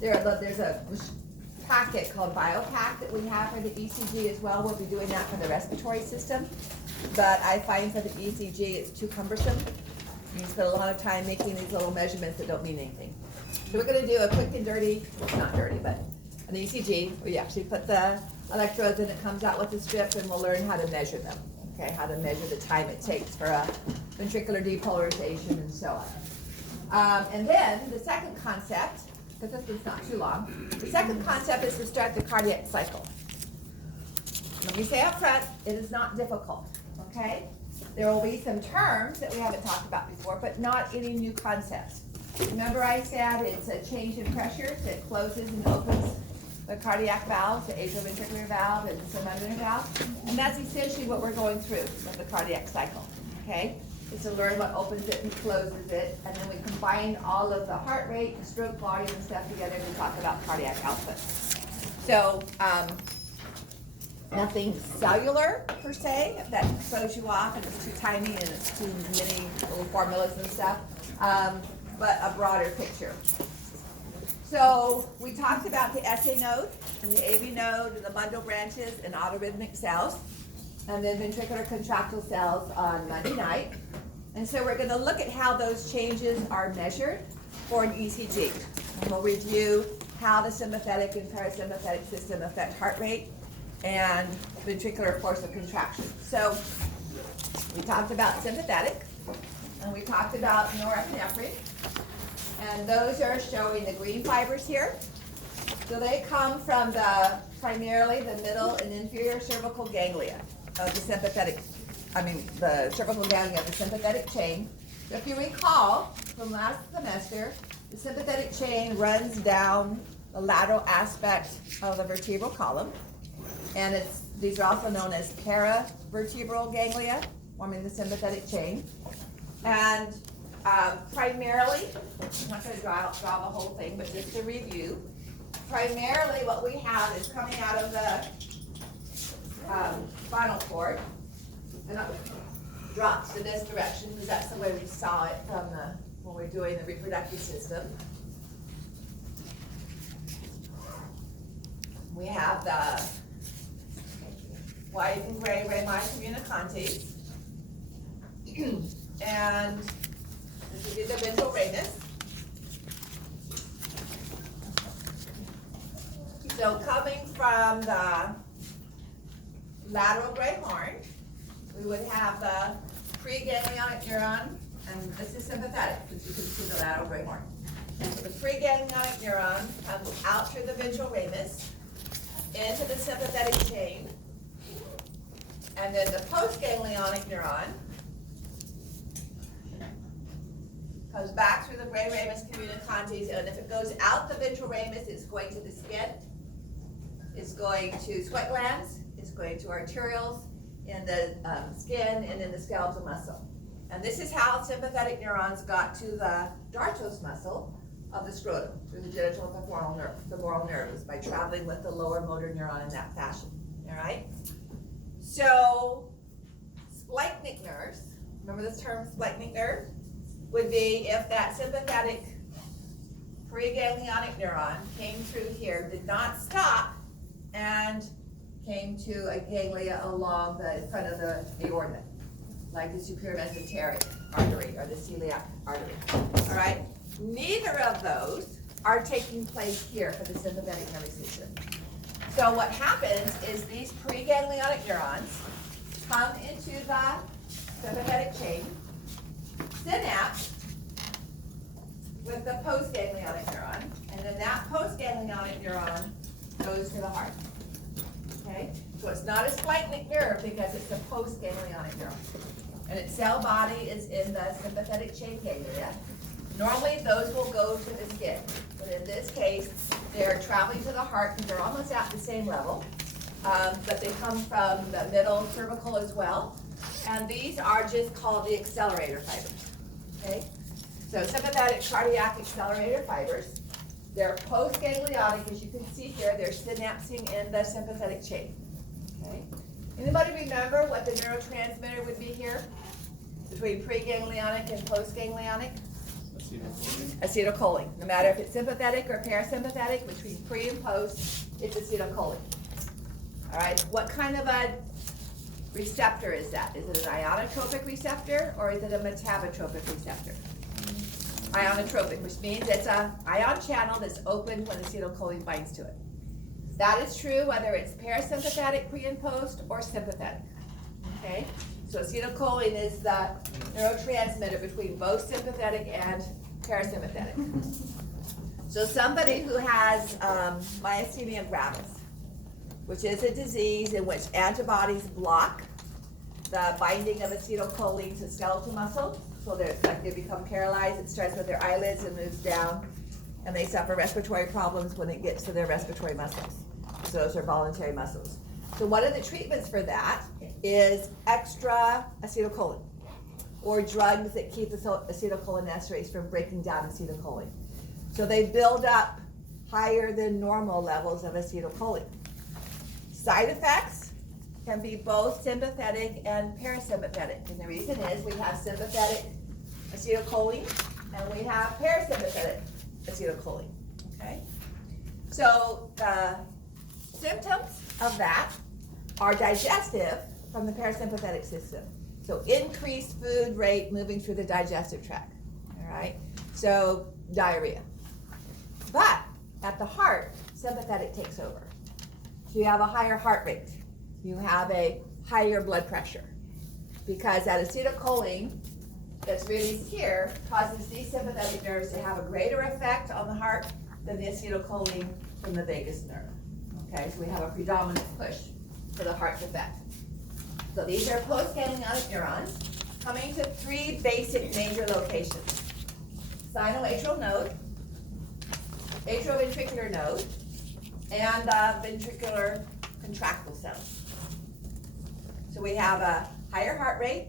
There's a packet called BioPack that we have for the ECG as well. We'll be doing that for the respiratory system. But I find for the ECG it's too cumbersome. You spend a lot of time making these little measurements that don't mean anything. So we're going to do a quick and dirty, not dirty, but an ECG where you actually put the electrodes in, it comes out with a strip, and we'll learn how to measure them. Okay, how to measure the time it takes for a ventricular depolarization and so on. And then the second concept, because this one's not too long, the second concept is to start the cardiac cycle. Let me say up front, it is not difficult, okay? There will be some terms that we haven't talked about before, but not any new concepts. Remember I said it's a change in pressure that closes and opens the cardiac valves, the atrioventricular valve and the submental valve, and that's essentially what we're going through with the cardiac cycle, okay? Is to learn what opens it and closes it, and then we combine all of the heart rate and stroke volume and stuff together to talk about cardiac output. So, nothing cellular per se that throws you off and it's too tiny and it's too many little formulas and stuff, but a broader picture. So we talked about the SA node and the AV node and the bundle branches and autorhythmic cells and then ventricular contractile cells on Monday night. And so we're going to look at how those changes are measured for an ECG. And we'll review how the sympathetic and parasympathetic system affect heart rate and ventricular force of contraction. So we talked about sympathetic and we talked about norepinephrine. And those are showing the green fibers here. So they come from primarily the middle and inferior cervical ganglia of the the cervical ganglia of the sympathetic chain. So if you recall from last semester, the sympathetic chain runs down the lateral aspect of the vertebral column. And these are also known as paravertebral ganglia, forming the sympathetic chain. And primarily, I'm not going to draw the whole thing, but just to review, primarily what we have is coming out of the spinal cord, and it drops in this direction because that's the way we saw it from when we're doing the reproductive system. We have the white and gray rami communicantes, and this would be the ventral ramus. So coming from the lateral gray horn, we would have the preganglionic neuron, and this is sympathetic, because you can see the lateral gray horn. So the preganglionic neuron comes out through the ventral ramus into the sympathetic chain, and then the postganglionic neuron comes back through the gray ramus communicantes, and if it goes out the ventral ramus, it's going to the skin, it's going to sweat glands, it's going to arterioles in the skin and in the skeletal muscle. And this is how sympathetic neurons got to the dartos muscle of the scrotum through the genital femoral nerves by traveling with the lower motor neuron in that fashion. All right? So, splanchnic nerves, remember this term, splanchnic nerve? Would be if that sympathetic preganglionic neuron came through here, did not stop, and came to a ganglia along the front of the aorta, like the superior mesenteric artery or the celiac artery. All right? Neither of those are taking place here for the sympathetic nervous system. So what happens is these preganglionic neurons come into the sympathetic chain, synapse with the postganglionic neuron, and then that postganglionic neuron goes to the heart. Okay? So it's not a splanchnic nerve because it's a postganglionic neuron. And its cell body is in the sympathetic chain ganglia. Normally those will go to the skin, but in this case they're traveling to the heart because they're almost at the same level, but they come from the middle cervical as well. And these are just called the accelerator fibers. Okay? So sympathetic cardiac accelerator fibers. They're postganglionic, as you can see here. They're synapsing in the sympathetic chain. Okay? Anybody remember what the neurotransmitter would be here between preganglionic and postganglionic? Acetylcholine. No matter if it's sympathetic or parasympathetic, between pre and post, it's acetylcholine. All right, what kind of a receptor is that? Is it an ionotropic receptor or is it a metabotropic receptor? Ionotropic, which means it's an ion channel that's open when acetylcholine binds to it. That is true whether it's parasympathetic pre and post or sympathetic. Okay, so acetylcholine is the neurotransmitter between both sympathetic and parasympathetic. So somebody who has myasthenia gravis, which is a disease in which antibodies block the binding of acetylcholine to skeletal muscle, so it's like they become paralyzed. It starts with their eyelids and moves down, and they suffer respiratory problems when it gets to their respiratory muscles. So those are voluntary muscles. So one of the treatments for that is extra acetylcholine, or drugs that keep the acetylcholinesterase from breaking down acetylcholine. So they build up higher than normal levels of acetylcholine. Side effects can be both sympathetic and parasympathetic. And the reason is we have sympathetic acetylcholine and we have parasympathetic acetylcholine. Okay? So the symptoms of that are digestive from the parasympathetic system. So increased food rate moving through the digestive tract. All right? So diarrhea. But at the heart, sympathetic takes over. So you have a higher heart rate. You have a higher blood pressure because that acetylcholine that's released here causes these sympathetic nerves to have a greater effect on the heart than the acetylcholine from the vagus nerve. Okay, so we have a predominant push for the heart's effect. So these are postganglionic neurons coming to three basic major locations: sinoatrial node, atrioventricular node, and ventricular contractile cells. So we have a higher heart rate.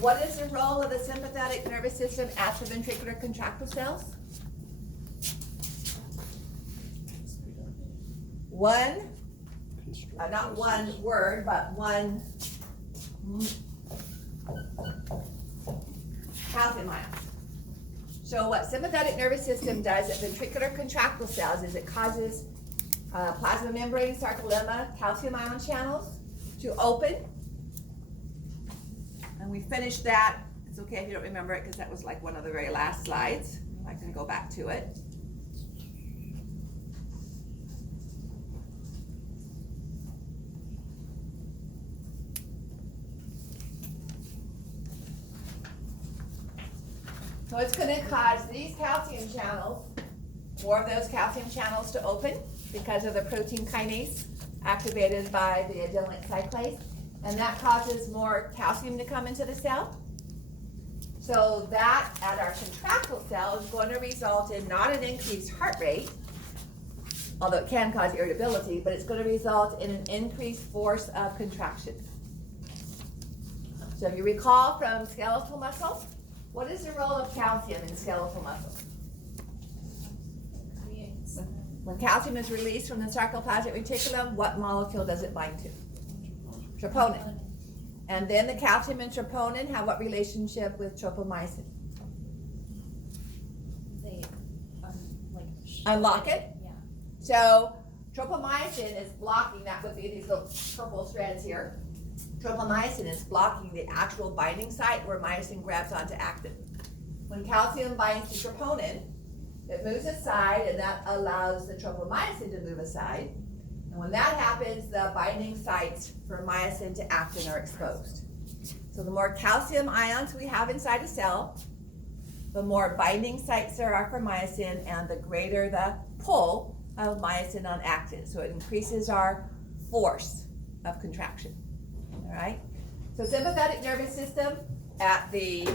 What is the role of the sympathetic nervous system at the ventricular contractile cells? One, not one word, but one calcium ions. So what sympathetic nervous system does at ventricular contractile cells is it causes plasma membrane sarcolemma calcium ion channels to open. And we finished that. It's okay if you don't remember it because that was like one of the very last slides. I can go back to it. So it's going to cause these calcium channels, more of those calcium channels to open because of the protein kinase activated by the adenylate cyclase, and that causes more calcium to come into the cell. So that at our contractile cell is going to result in not an increased heart rate, although it can cause irritability, but it's going to result in an increased force of contraction. So if you recall from skeletal muscle, what is the role of calcium in skeletal muscle? When calcium is released from the sarcoplasmic reticulum, what molecule does it bind to? Troponin. And then the calcium and troponin have what relationship with tropomyosin? They unlock it? Yeah. So tropomyosin is blocking, that would be these little purple strands here. Tropomyosin is blocking the actual binding site where myosin grabs onto actin. When calcium binds to troponin, it moves aside, and that allows the tropomyosin to move aside. And when that happens, the binding sites for myosin to actin are exposed. So the more calcium ions we have inside a cell, the more binding sites there are for myosin, and the greater the pull of myosin on actin. So it increases our force of contraction. All right? So sympathetic nervous system at the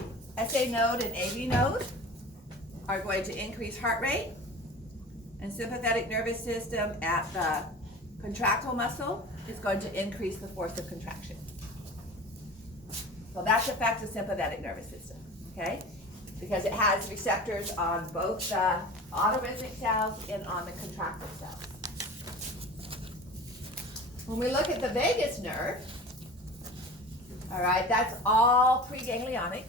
SA node and AV node are going to increase heart rate, and sympathetic nervous system at the contractile muscle is going to increase the force of contraction. So that's the effect of sympathetic nervous system, okay? Because it has receptors on both the autorhythmic cells and on the contractile cells. When we look at the vagus nerve, all right, that's all preganglionic.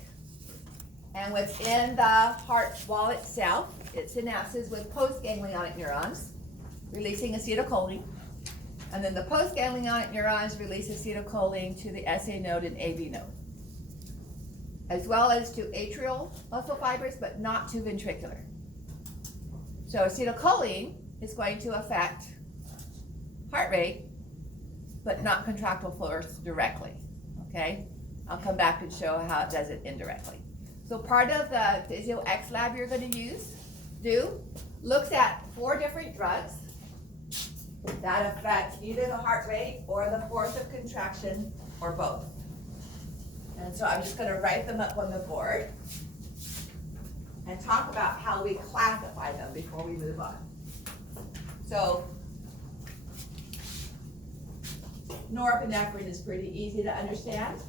And what's in the heart wall itself, it synapses with postganglionic neurons, releasing acetylcholine. And then the postganglionic neurons release acetylcholine to the SA node and AV node, as well as to atrial muscle fibers, but not to ventricular. So acetylcholine is going to affect heart rate, but not contractile force directly, okay? I'll come back and show how it does it indirectly. So part of the Physio X lab you're gonna looks at 4 different drugs that affect either the heart rate or the force of contraction or both. And so I'm just gonna write them up on the board and talk about how we classify them before we move on. So norepinephrine is pretty easy to understand.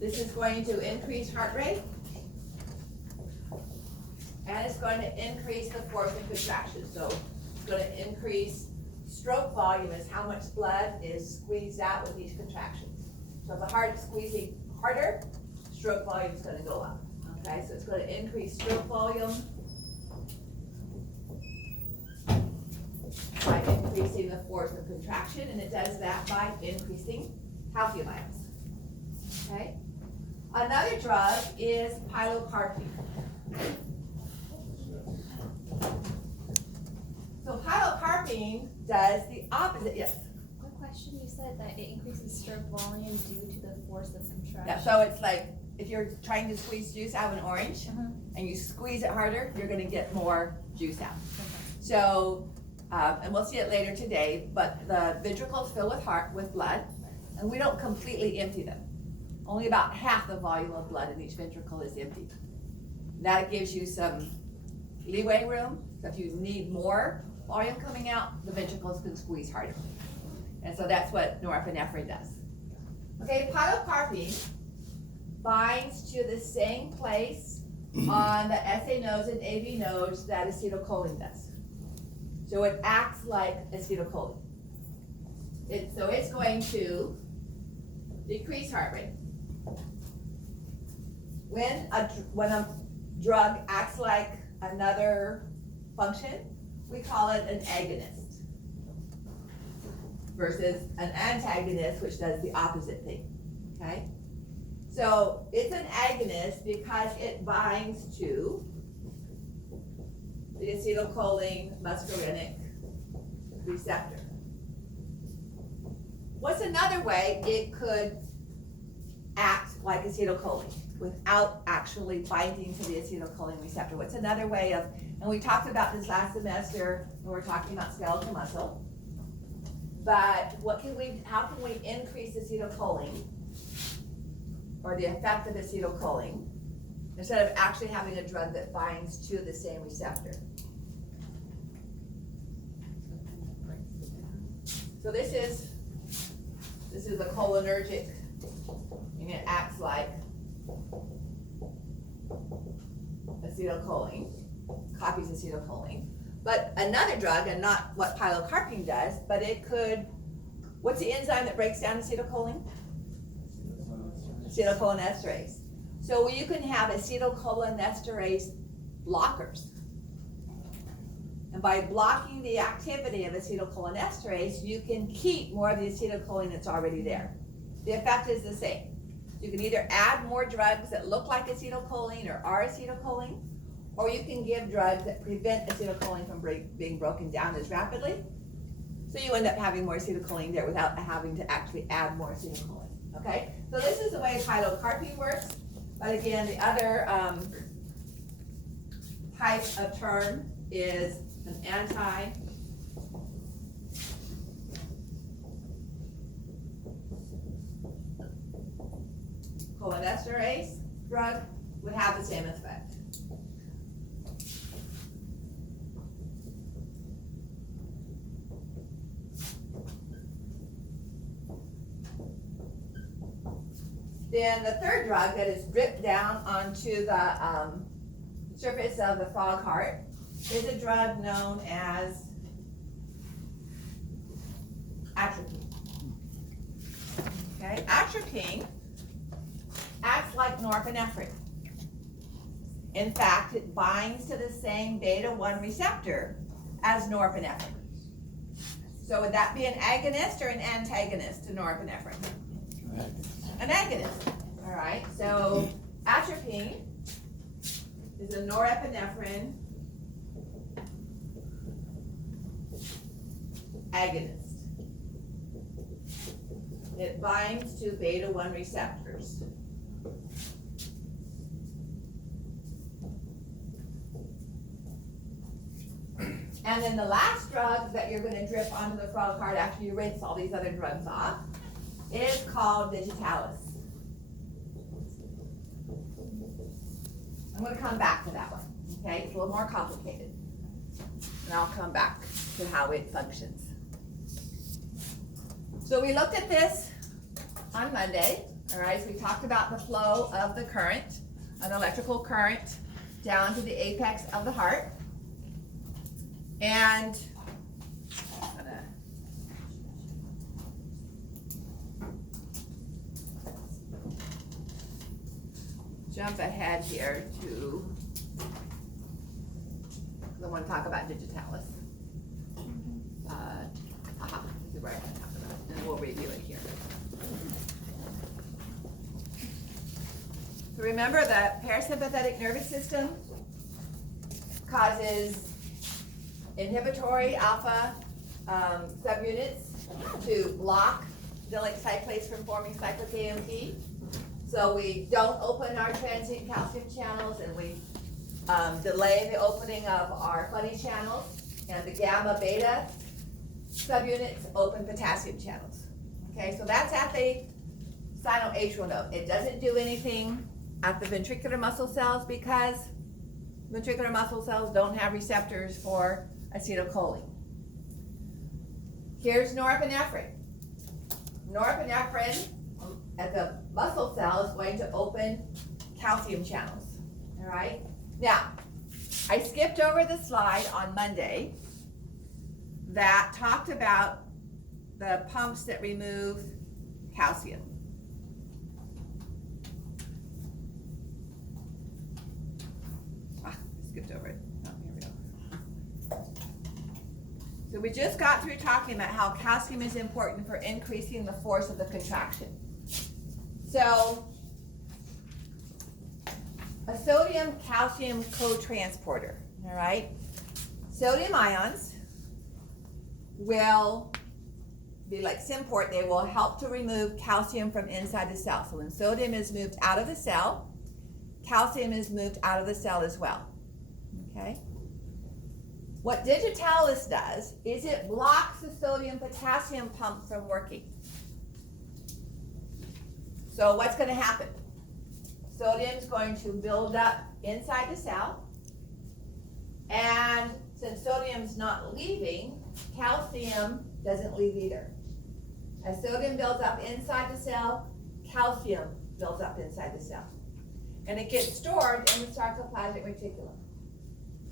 This is going to increase heart rate, and it's going to increase the force of contraction. So it's going to increase stroke volume, is how much blood is squeezed out with each contraction. So if the heart is squeezing harder, stroke volume is going to go up. Okay, so it's going to increase stroke volume by increasing the force of contraction, and it does that by increasing calcium-ions. Okay? Another drug is pilocarpine. So pilocarpine does the opposite. Yes? Quick question, you said that it increases stroke volume due to the force of contraction. Yeah, so it's like if you're trying to squeeze juice out of an orange and you squeeze it harder, you're going to get more juice out. So, and we'll see it later today, but the ventricles fill with blood, and we don't completely empty them. Only about half the volume of blood in each ventricle is empty. That gives you some leeway room. So if you need more volume coming out, the ventricles can squeeze harder. And so that's what norepinephrine does. Okay, pilocarpine binds to the same place on the SA nodes and AV nodes that acetylcholine does. So it acts like acetylcholine. So it's going to decrease heart rate. When a drug acts like another function, we call it an agonist versus an antagonist, which does the opposite thing, okay? So it's an agonist because it binds to the acetylcholine muscarinic receptor. What's another way it could act like acetylcholine without actually binding to the acetylcholine receptor? What's another way of, and we talked about this last semester when we were talking about skeletal muscle, but how can we increase acetylcholine or the effect of acetylcholine instead of actually having a drug that binds to the same receptor? So this is a cholinergic, and it acts like acetylcholine, copies acetylcholine. But another drug, and not what pilocarpine does, but it could, what's the enzyme that breaks down acetylcholine? Acetylcholinesterase. So you can have acetylcholinesterase blockers. And by blocking the activity of acetylcholinesterase, you can keep more of the acetylcholine that's already there. The effect is the same. You can either add more drugs that look like acetylcholine or are acetylcholine, or you can give drugs that prevent acetylcholine from being broken down as rapidly. So you end up having more acetylcholine there without having to actually add more acetylcholine, okay? So this is the way pilocarpine works. But again, the other type of term is an anti-cholinesterase drug would have the same effect. Then the third drug that is dripped down onto the surface of the frog heart is a drug known as atropine. Okay, atropine acts like norepinephrine. In fact, it binds to the same beta-1 receptor as norepinephrine. So would that be an agonist or an antagonist to norepinephrine? An agonist. All right, so atropine is a norepinephrine agonist. It binds to beta-1 receptors. And then the last drug that you're going to drip onto the frog card after you rinse all these other drugs off is called digitalis. I'm going to come back to that one, okay? It's a little more complicated. And I'll come back to how it functions. So we looked at this on Monday, all right? So we talked about the flow of the current, an electrical current, down to the apex of the heart. And I'm gonna jump ahead here to, I want to talk about digitalis. This is where I want to talk about it, and we'll review it here. So remember, the parasympathetic nervous system causes inhibitory alpha subunits to block glycyl cyclase from forming cyclic AMP. So we don't open our transient calcium channels, and we delay the opening of our funny channels, and the gamma beta subunits open potassium channels. Okay, so that's at the sinoatrial node. It doesn't do anything at the ventricular muscle cells because ventricular muscle cells don't have receptors for acetylcholine. Here's norepinephrine. Norepinephrine at the muscle cell is going to open calcium channels. All right? Now, I skipped over the slide on Monday that talked about the pumps that remove calcium. I skipped over it. Oh, here we go. So we just got through talking about how calcium is important for increasing the force of the contraction. So, a sodium-calcium cotransporter, all right? Sodium ions will be like Symport, they will help to remove calcium from inside the cell. So when sodium is moved out of the cell, calcium is moved out of the cell as well, okay? What digitalis does is it blocks the sodium-potassium pump from working. So what's going to happen? Sodium is going to build up inside the cell, and since sodium's not leaving, calcium doesn't leave either. As sodium builds up inside the cell, calcium builds up inside the cell. And it gets stored in the sarcoplasmic reticulum.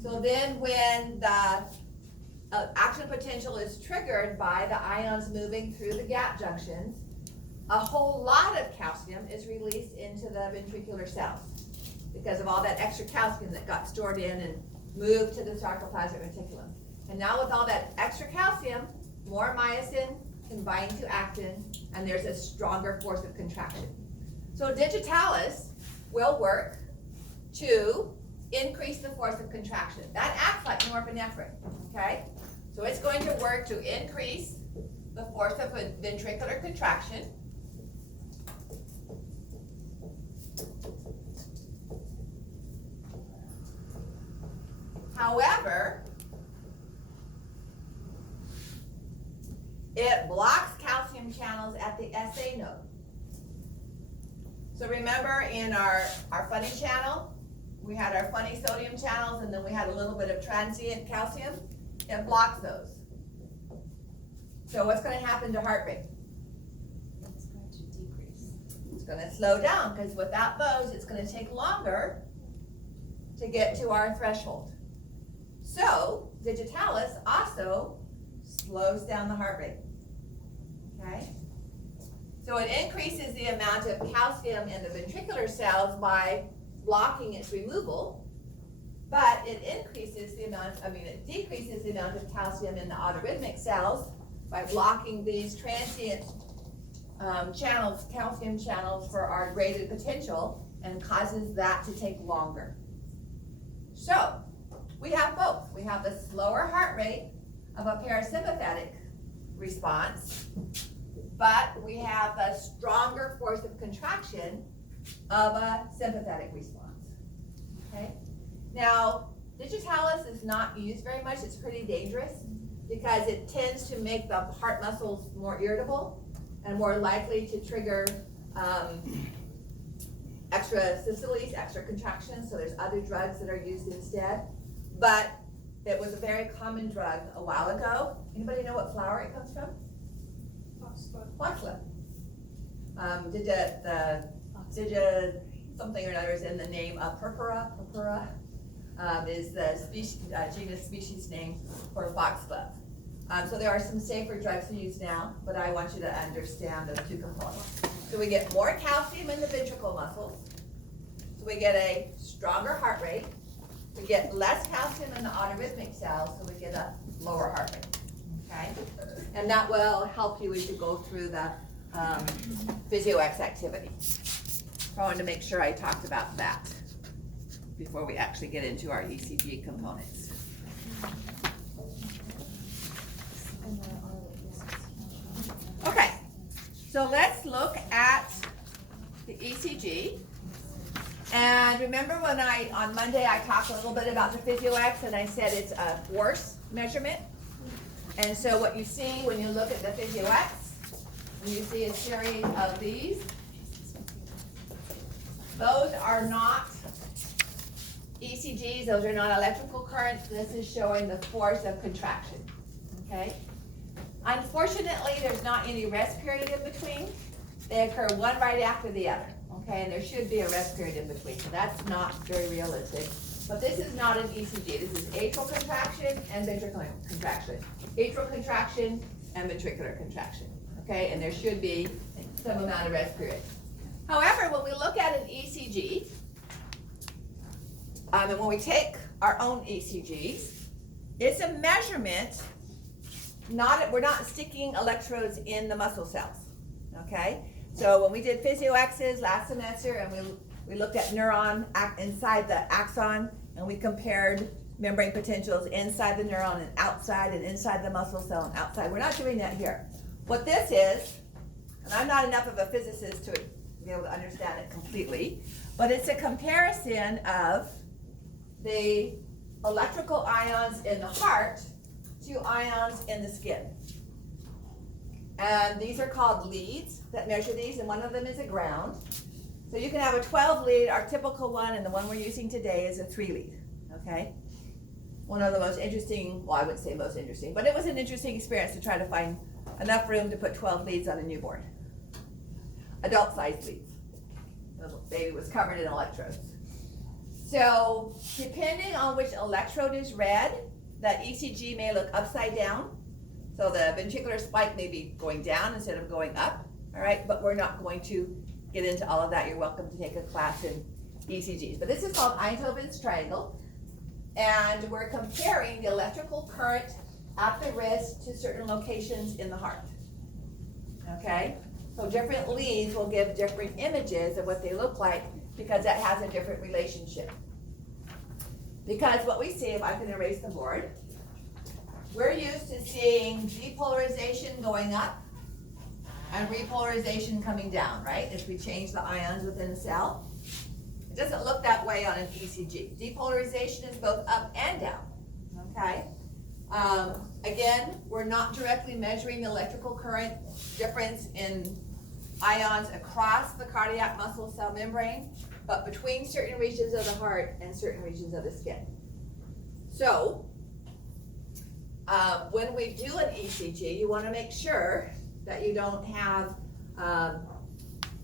So then when the action potential is triggered by the ions moving through the gap junctions, a whole lot of calcium is released into the ventricular cells because of all that extra calcium that got stored in and moved to the sarcoplasmic reticulum. And now with all that extra calcium, more myosin can bind to actin, and there's a stronger force of contraction. So digitalis will work to increase the force of contraction. That acts like norepinephrine, okay? So it's going to work to increase the force of a ventricular contraction. However, it blocks calcium channels at the SA node. So remember in our funny channel, we had our funny sodium channels, and then we had a little bit of transient calcium. It blocks those. So what's going to happen to heart rate? It's going to decrease. It's going to slow down because without those, it's going to take longer to get to our threshold. So digitalis also slows down the heart rate. Okay? So it increases the amount of calcium in the ventricular cells by blocking its removal, but it decreases the amount of calcium in the autorhythmic cells by blocking these transient calcium channels for our graded potential, and causes that to take longer. So we have both. We have the slower heart rate of a parasympathetic response, but we have the stronger force of contraction of a sympathetic response. Okay? Now, digitalis is not used very much. It's pretty dangerous because it tends to make the heart muscles more irritable and more likely to trigger extra systoles, extra contractions. So there's other drugs that are used instead. But it was a very common drug a while ago. Anybody know what flower it comes from? Foxglove. Something or another is in the name of purpura. Purpura is the genus species name for foxglove. So there are some safer drugs to use now, but I want you to understand those two components. So we get more calcium in the ventricle muscles. So we get a stronger heart rate. We get less calcium in the autorhythmic cells, so we get a lower heart rate. Okay? And that will help you as you go through the PhysioX activity. I wanted to make sure I talked about that before we actually get into our ECG components. Okay, so let's look at the ECG. And remember when on Monday I talked a little bit about the PhysioX and I said it's a force measurement? And so what you see when you look at the PhysioX, when you see a series of these, those are not ECGs, those are not electrical currents. This is showing the force of contraction, okay? Unfortunately, there's not any rest period in between. They occur one right after the other, okay? And there should be a rest period in between, so that's not very realistic. But this is not an ECG. This is atrial contraction and ventricular contraction. Atrial contraction and ventricular contraction, okay? And there should be some amount of rest period. However, when we look at an ECG, and when we take our own ECGs, it's a measurement. We're not sticking electrodes in the muscle cells, okay? So when we did PhysioX's last semester and we looked at neuron inside the axon and we compared membrane potentials inside the neuron and outside and inside the muscle cell and outside. We're not doing that here. What this is, and I'm not enough of a physicist to be able to understand it completely, but it's a comparison of the electrical ions in the heart to ions in the skin. And these are called leads that measure these, and one of them is a ground. So you can have a 12 lead, our typical one, and the one we're using today is a 3 lead, okay? One of the most interesting, well, I wouldn't say most interesting, but it was an interesting experience to try to find enough room to put 12 leads on a newborn. Adult-sized leads. The baby was covered in electrodes. So depending on which electrode is read, that ECG may look upside down. So the ventricular spike may be going down instead of going up, all right? But we're not going to get into all of that. You're welcome to take a class in ECGs. But this is called Einthoven's triangle. And we're comparing the electrical current at the wrist to certain locations in the heart, okay? So different leads will give different images of what they look like because that has a different relationship. Because what we see, if I can erase the board, we're used to seeing depolarization going up and repolarization coming down, right? As we change the ions within a cell. It doesn't look that way on an ECG. Depolarization is both up and down, okay? Again, we're not directly measuring the electrical current difference in ions across the cardiac muscle cell membrane, but between certain regions of the heart and certain regions of the skin. So, when we do an ECG, you want to make sure that you don't have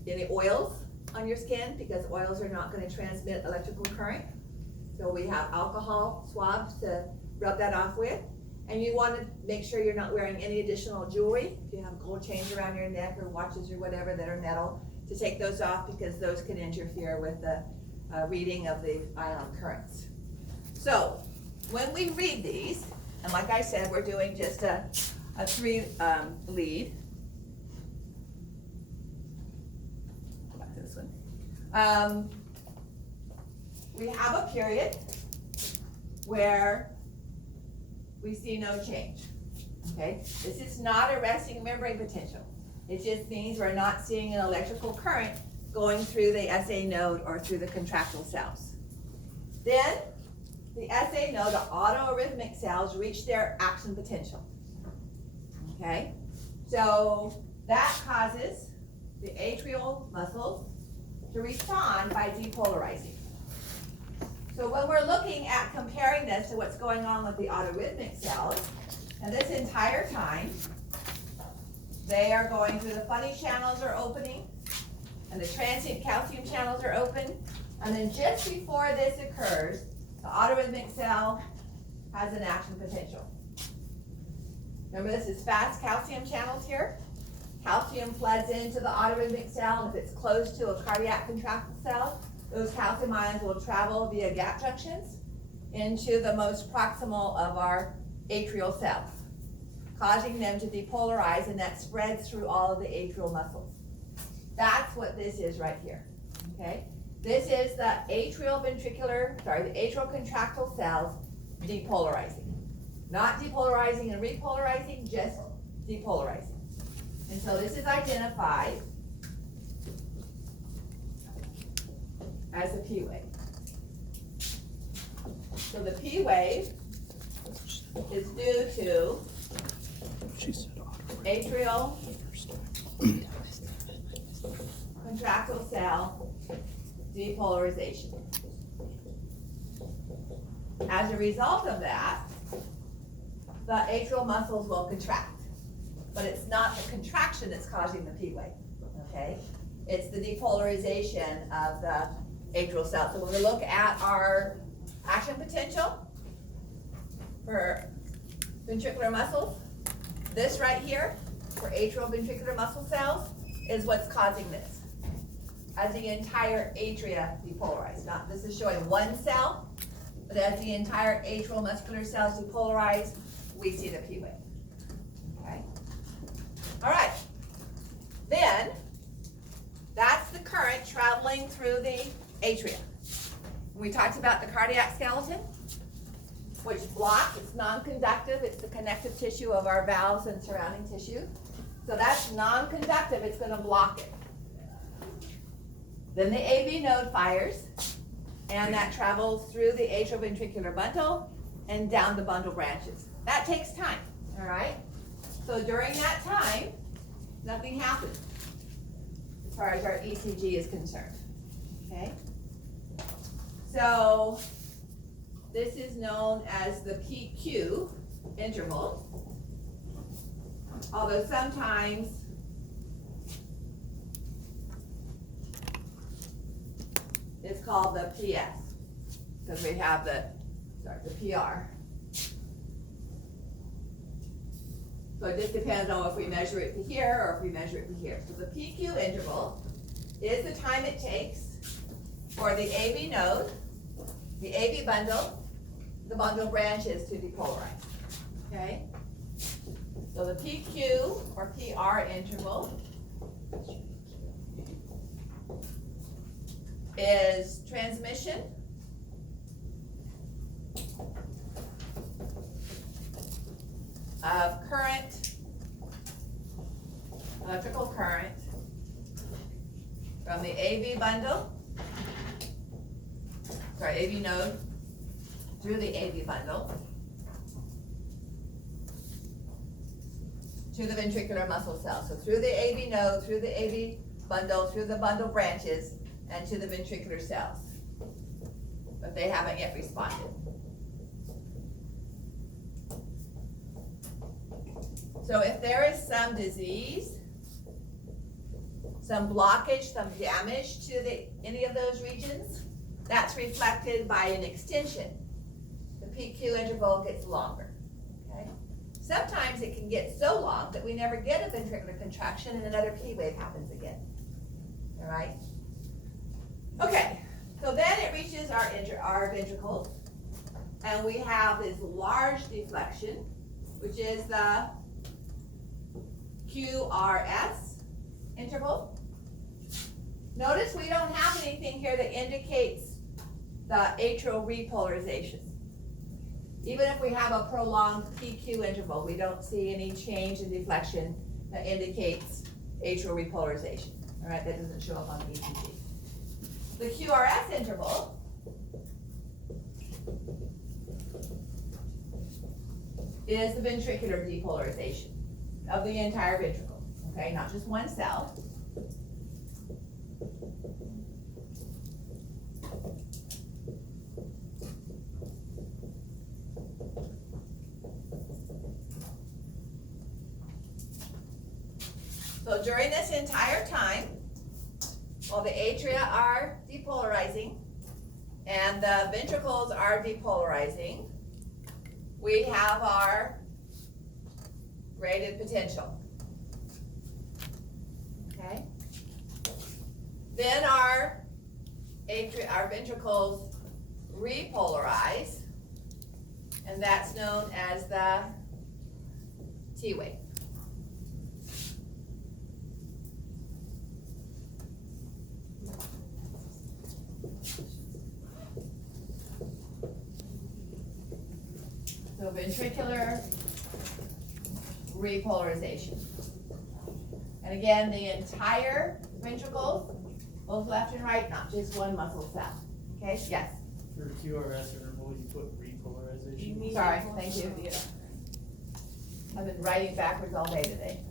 any oils on your skin, because oils are not going to transmit electrical current. So we have alcohol swabs to rub that off with. And you want to make sure you're not wearing any additional jewelry. If you have gold chains around your neck or watches or whatever that are metal, to take those off because those can interfere with the reading of the ion currents. So when we read these, and like I said, we're doing just a 3 lead. Go back to this one. We have a period where we see no change, okay? This is not a resting membrane potential. It just means we're not seeing an electrical current going through the SA node or through the contractile cells. Then, the SA node, the autoarrhythmic cells, reach their action potential, okay? So, that causes the atrial muscles to respond by depolarizing. So when we're looking at comparing this to what's going on with the autoarrhythmic cells, and this entire time, they are going through the funny channels are opening, and the transient calcium channels are open, and then just before this occurs, the autoarrhythmic cell has an action potential. Remember, this is fast calcium channels here. Calcium floods into the autoarrhythmic cell, and if it's close to a cardiac contractile cell, those calcium ions will travel via gap junctions into the most proximal of our atrial cells, causing them to depolarize, and that spreads through all of the atrial muscles. That's what this is right here, okay? This is the atrial contractile cells depolarizing. Not depolarizing and repolarizing, just depolarizing. And so this is identified as a P wave. So the P wave is due to atrial contractile cell depolarization. As a result of that, the atrial muscles will contract. But it's not the contraction that's causing the P wave, okay? It's the depolarization of the atrial cells. So when we look at our action potential for ventricular muscles, this right here for atrial ventricular muscle cells is what's causing this. As the entire atria depolarize. Not this is showing one cell, but as the entire atrial muscular cells depolarize, we see the P wave. Okay. All right. Then that's the current traveling through the atria. We talked about the cardiac skeleton, which blocks, it's non-conductive, it's the connective tissue of our valves and surrounding tissue. So that's non-conductive, it's going to block it. Then the AV node fires, and that travels through the atrioventricular bundle and down the bundle branches. That takes time, all right? So during that time, nothing happens as far as our ECG is concerned, okay? So this is known as the PQ interval, although sometimes it's called the PS, because we have the PR. So it just depends on if we measure it to here or if we measure it to here. So the PQ interval is the time it takes for the AV node, the AV bundle, the bundle branches to depolarize, okay? So the PQ or PR interval is transmission of current, electrical current from the AV bundle, AV node through the AV bundle to the ventricular muscle cell. So through the AV node, through the AV bundle, through the bundle branches, and to the ventricular cells. But they haven't yet responded. So if there is some disease, some blockage, some damage to any of those regions, that's reflected by an extension. The PQ interval gets longer, okay? Sometimes it can get so long that we never get a ventricular contraction and another P wave happens again, all right? Okay, so then it reaches our ventricles, and we have this large deflection, which is the QRS interval. Notice we don't have anything here that indicates the atrial repolarization. Even if we have a prolonged PQ interval, we don't see any change in deflection that indicates atrial repolarization. All right, that doesn't show up on the ECG. The QRS interval is the ventricular depolarization of the entire ventricle, okay, not just one cell. So during this entire time, while the atria are depolarizing and the ventricles are depolarizing, we have our graded potential. Okay? Then our ventricles repolarize, and that's known as the T wave. So ventricular repolarization. And again, the entire ventricle, both left and right, not just one muscle cell. Okay, yes? For QRS interval, you put repolarization. Sorry, thank you. Yeah. I've been writing backwards all day today.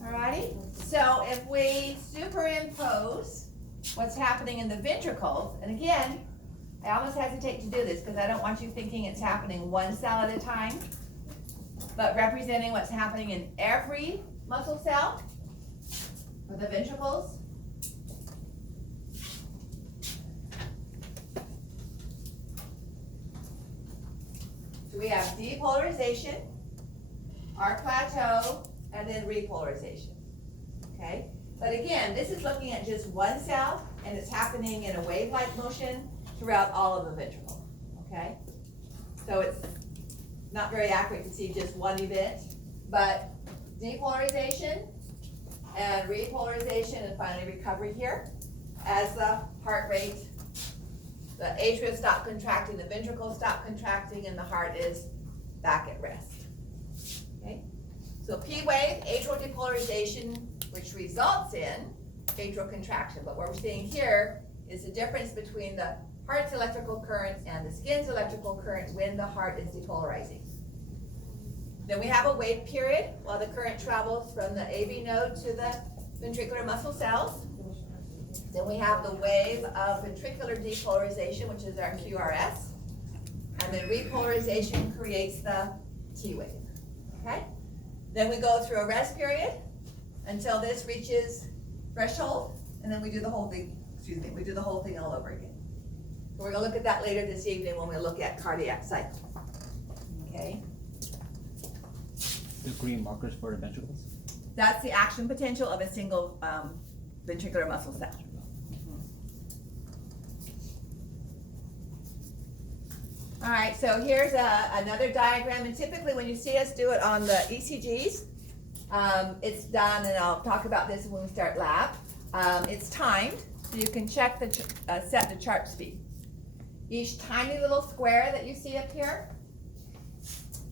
Alrighty, so if we superimpose what's happening in the ventricles, and again, I almost hesitate to do this because I don't want you thinking it's happening one cell at a time, but representing what's happening in every muscle cell for the ventricles. So we have depolarization, our plateau, and then repolarization, okay? But again, this is looking at just one cell, and it's happening in a wave-like motion throughout all of the ventricle, okay? So it's not very accurate to see just one event, but depolarization and repolarization and finally recovery here. As the heart rate, the atria stop contracting, the ventricles stop contracting, and the heart is back at rest, okay? So P wave, atrial depolarization, which results in atrial contraction. But what we're seeing here is the difference between the heart's electrical current and the skin's electrical current when the heart is depolarizing. Then we have a wait period while the current travels from the AV node to the ventricular muscle cells. Then we have the wave of ventricular depolarization, which is our QRS. And then repolarization creates the T wave, okay? Then we go through a rest period until this reaches threshold, and then we do the whole thing, we do the whole thing all over again. So we're gonna look at that later this evening when we look at cardiac cycle, okay? The green markers for the ventricles? That's the action potential of a single ventricular muscle cell. All right, so here's another diagram, and typically when you see us do it on the ECGs, it's done, and I'll talk about this when we start lab. It's timed, so you can check the set the chart speed. Each tiny little square that you see up here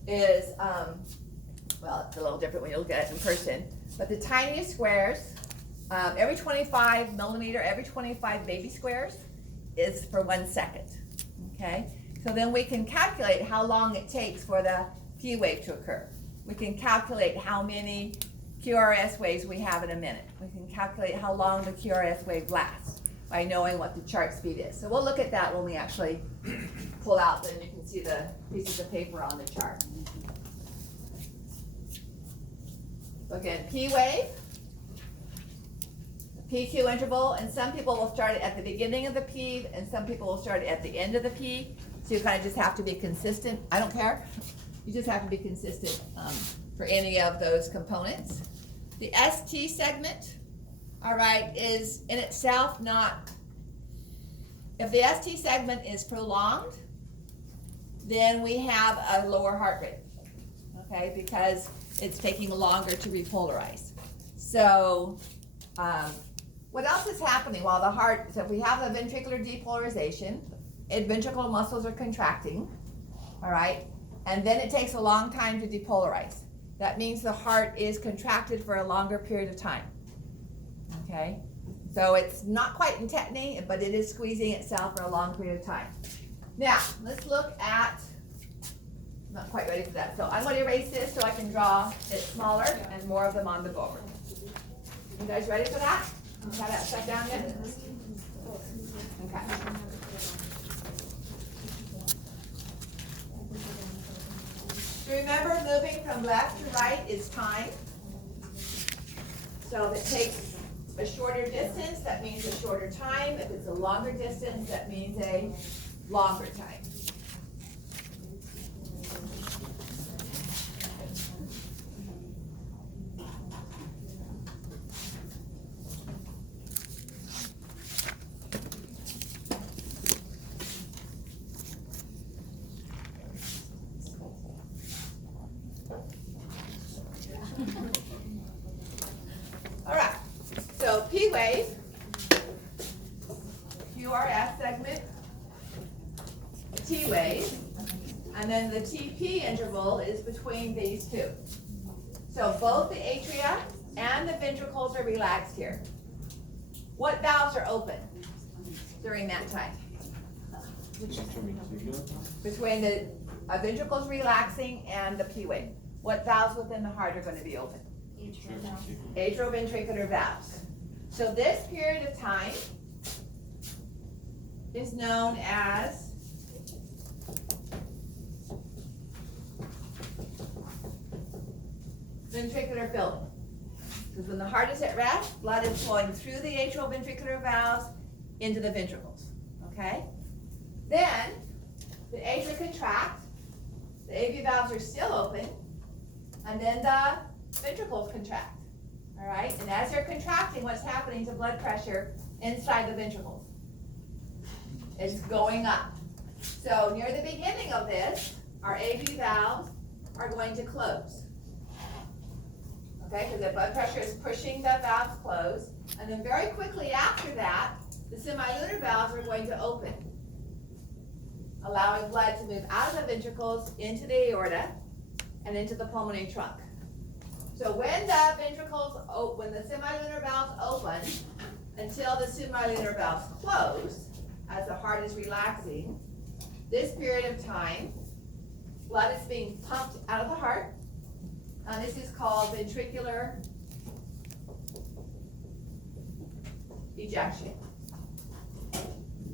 is, well, it's a little different when you look at it in person, but the tiniest squares, every 25 millimeter, every 25 baby squares is for 1 second, okay? So then we can calculate how long it takes for the P wave to occur. We can calculate how many QRS waves we have in a minute. We can calculate how long the QRS wave lasts by knowing what the chart speed is. So we'll look at that when we actually pull out, then you can see the pieces of paper on the chart. So again, P wave, PQ interval, and some people will start it at the beginning of the P, and some people will start it at the end of the P. So you kind of just have to be consistent. I don't care. You just have to be consistent for any of those components. The ST segment, all right, is in itself not, if the ST segment is prolonged, then we have a lower heart rate, okay, because it's taking longer to repolarize. So, what else is happening while the heart, so if we have the ventricular depolarization, ventricular muscles are contracting, all right, and then it takes a long time to depolarize. That means the heart is contracted for a longer period of time, okay? So it's not quite in tetany, but it is squeezing itself for a long period of time. Now, let's look at, not quite ready for that, so I'm going to erase this so I can draw it smaller and more of them on the board. You guys ready for that? You got that stuff down yet? Okay. So remember, moving from left to right is time. So if it takes a shorter distance, that means a shorter time. If it's a longer distance, that means a longer time. All right, so P wave, QRS segment, T wave, and then the TP interval is between these two. So both the atria and the ventricles are relaxed here. What valves are open during that time? Between the ventricles relaxing and the P wave. What valves within the heart are going to be open? Atrioventricular valves. So this period of time is known as ventricular filling. Because when the heart is at rest, blood is flowing through the atrioventricular valves into the ventricles. Okay? Then the atria contract, the AV valves are still open, and then the ventricles contract. All right? And as they're contracting, what's happening to blood pressure inside the ventricles? It's going up. So near the beginning of this, our AV valves are going to close. Okay, because the blood pressure is pushing the valves closed. And then very quickly after that, the semilunar valves are going to open, allowing blood to move out of the ventricles into the aorta and into the pulmonary trunk. So when the ventricles, when the semilunar valves open until the semilunar valves close, as the heart is relaxing, this period of time, blood is being pumped out of the heart. And this is called ventricular ejection.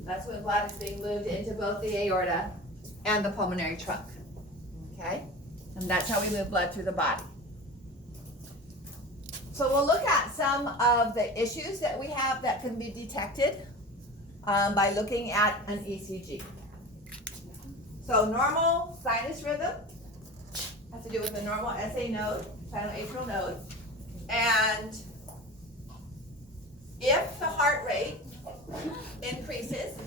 That's when blood is being moved into both the aorta and the pulmonary trunk. Okay? And that's how we move blood through the body. So we'll look at some of the issues that we have that can be detected by looking at an ECG. So normal sinus rhythm has to do with the normal SA node, sinoatrial node. And if the heart rate increases,